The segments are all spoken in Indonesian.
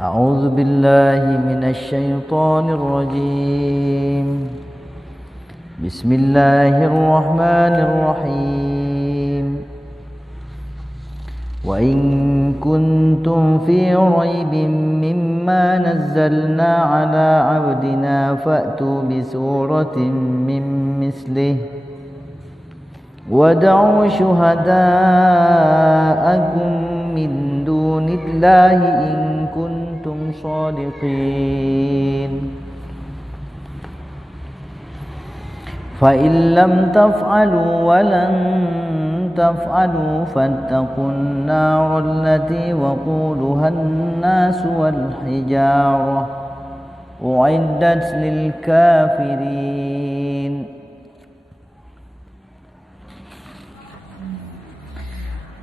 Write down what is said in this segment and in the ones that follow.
أعوذ بالله من الشيطان الرجيم بسم الله الرحمن الرحيم وإن كنتم في ريب مما نزلنا على عبدنا فأتوا بسورة من مثله وادعوا شهداءكم من دون الله إن كنتم صادقين فإن لم تفعلوا ولن تفعلوا فاتقوا النار التي وقودها الناس والحجارة أعدت للكافرين.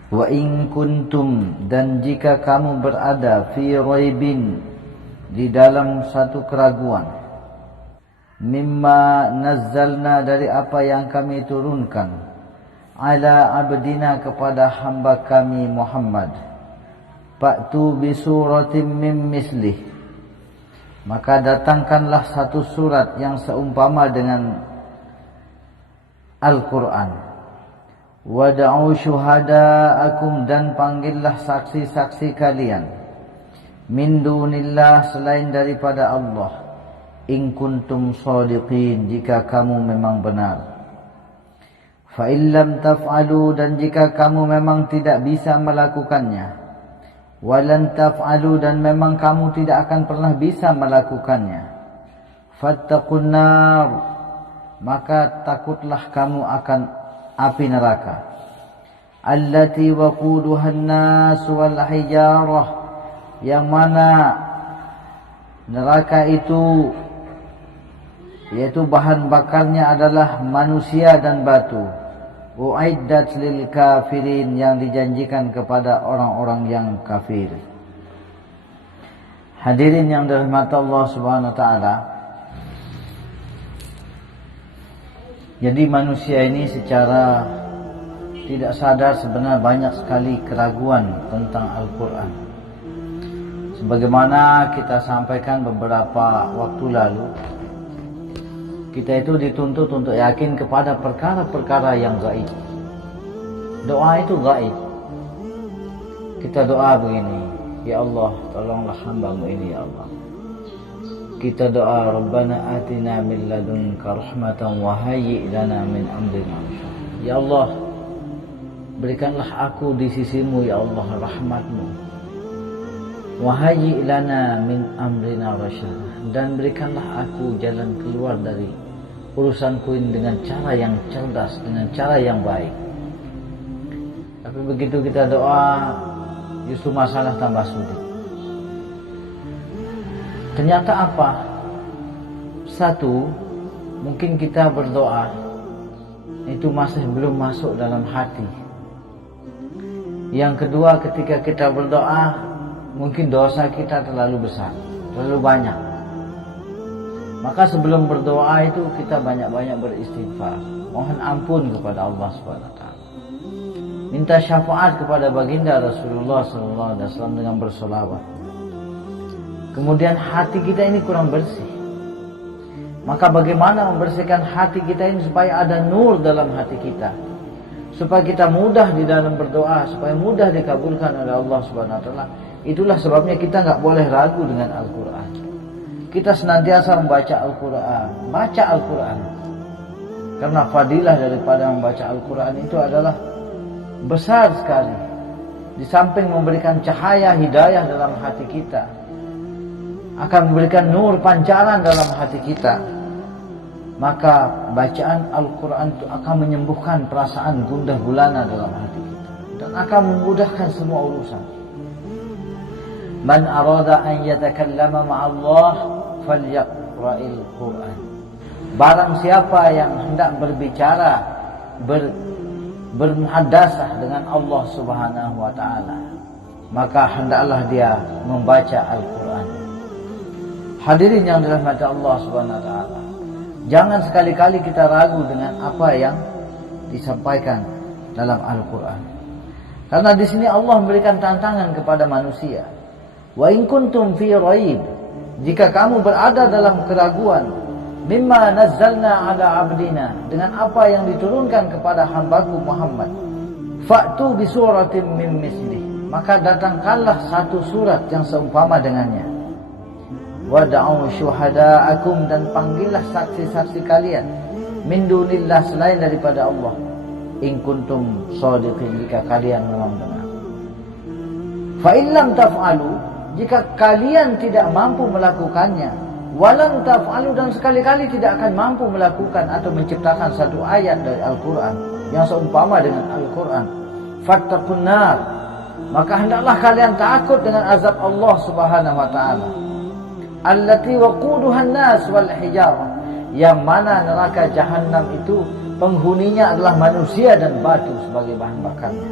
Wa in kuntum, dan jika kamu berada fi raibin, di dalam satu keraguan, mimma nazzalna, dari apa yang kami turunkan, ala abdina, kepada hamba kami Muhammad, fa'tu bi suratin min mislih, maka datangkanlah satu surat yang seumpama dengan Al-Quran. Wada'u syuhada'akum, dan panggillah saksi-saksi kalian, min dunillah, selain daripada Allah, in kuntum shadiqin, jika kamu memang benar. Fa in lam taf'alu, dan jika kamu memang tidak bisa melakukannya, walan taf'alu, dan memang kamu tidak akan pernah bisa melakukannya, fattaqun nar, maka takutlah kamu akan api neraka, allati waquduha an-nas wal hijarah, yang mana neraka itu, yaitu bahan bakarnya adalah manusia dan batu, uiddat lil kafirin, yang dijanjikan kepada orang-orang yang kafir. Hadirin yang dirahmati Allah Subhanahu wa taala, jadi manusia ini secara tidak sadar sebenarnya banyak sekali keraguan tentang Al-Quran. Sebagaimana kita sampaikan beberapa waktu lalu, kita itu dituntut untuk yakin kepada perkara-perkara yang gaib. Doa itu gaib. Kita doa begini, ya Allah, tolonglah hamba-Mu ini ya Allah. Kita doa, Rabbana atina min ladunka rahmatan wa hayyi' lana min amrina rashada. Ya Allah, berikanlah aku di sisimu ya Allah rahmat-Mu. Wa hayyi' lana min amrina rashada, dan berikanlah aku jalan keluar dari urusanku ini dengan cara yang cerdas, dengan cara yang baik. Tapi begitu kita doa, justru masalah tambah sulit. Ternyata apa? Satu, mungkin kita berdoa itu masih belum masuk dalam hati. Yang kedua, ketika kita berdoa, mungkin dosa kita terlalu besar, terlalu banyak. Maka sebelum berdoa itu kita banyak-banyak beristighfar, mohon ampun kepada Allah SWT. Minta syafaat kepada baginda Rasulullah SAW dengan bersolawat. Kemudian hati kita ini kurang bersih. Maka bagaimana membersihkan hati kita ini supaya ada nur dalam hati kita, supaya kita mudah di dalam berdoa, supaya mudah dikabulkan oleh Allah Subhanahu wa taala. Itulah sebabnya kita enggak boleh ragu dengan Al-Qur'an. Kita senantiasa membaca Al-Qur'an, baca Al-Qur'an. Karena fadilah daripada membaca Al-Qur'an itu adalah besar sekali. Di samping memberikan cahaya hidayah dalam hati kita, akan memberikan nur pancaran dalam hati kita, maka bacaan Al-Quran itu akan menyembuhkan perasaan gundah gulana dalam hati kita dan akan memudahkan semua urusan. Man arada an yatakallama ma'allah falyaqra'il Quran. Barang siapa yang hendak berbicara, bermuhadasah dengan Allah Subhanahu wa taala, maka hendaklah dia membaca Al-Quran. Hadirin yang dirahmati Allah Subhanahu wa taala, jangan sekali-kali kita ragu dengan apa yang disampaikan dalam Al-Quran. Karena di sini Allah memberikan tantangan kepada manusia. Wa in kuntum fi raib, jika kamu berada dalam keraguan, mimma nazzalna ala abdina, dengan apa yang diturunkan kepada hambaku Muhammad, fa'tu bi suratin min mislih, maka datangkanlah satu surat yang seumpama dengannya. Wad'u syuhada'akum, dan panggillah saksi-saksi kalian, min dunillah, selain daripada Allah, in kuntum shadiqin, jika kalian memang benar. Fa in lam taf'alu, jika kalian tidak mampu melakukannya, walan taf'alu, dan sekali-kali tidak akan mampu melakukan atau menciptakan satu ayat dari Al-Quran yang seumpama dengan Al-Quran, fattaqun nar, maka hendaklah kalian takut dengan azab Allah Subhanahu wa taala, allati waquduhan nas wal hijarah, yang mana neraka jahanam itu penghuninya adalah manusia dan batu sebagai bahan bakarnya.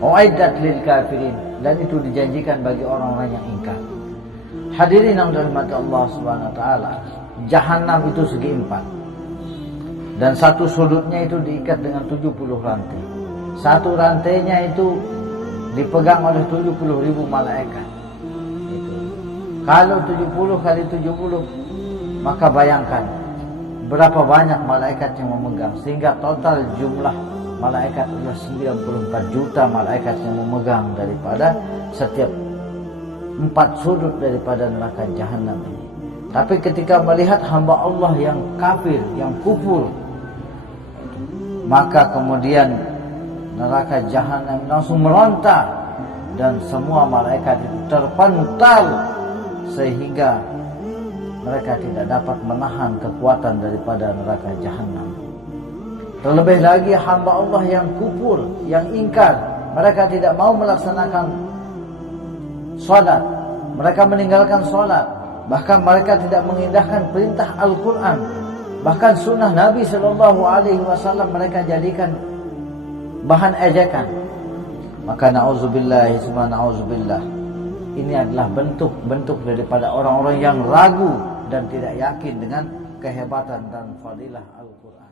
Uiddat lil kafirin, dan itu dijanjikan bagi orang-orang yang ingkar. Hadirin yang dirahmati Allah Subhanahu wa taala, jahanam itu segi empat, dan satu sudutnya itu diikat dengan 70 rantai. Satu rantainya itu dipegang oleh 70.000 malaikat. Itu. Kalau 70 kali 70, maka bayangkan berapa banyak malaikat yang memegang, sehingga total jumlah malaikat adalah 94 juta malaikat yang memegang daripada setiap 4 sudut daripada neraka jahanam ini. Tapi ketika melihat hamba Allah yang kafir, yang kufur, maka kemudian neraka jahanam langsung meronta, dan semua malaikat itu terpental sehingga mereka tidak dapat menahan kekuatan daripada neraka jahanam. Terlebih lagi hamba Allah yang kufur, yang ingkar, mereka tidak mau melaksanakan salat, mereka meninggalkan salat, bahkan mereka tidak mengindahkan perintah Al-Quran, bahkan sunnah Nabi SAW mereka jadikan bahan ejekan. Maka na'udzubillah, summa na'udzubillah, ini adalah bentuk-bentuk daripada orang-orang yang ragu dan tidak yakin dengan kehebatan dan fadilah Al-Quran.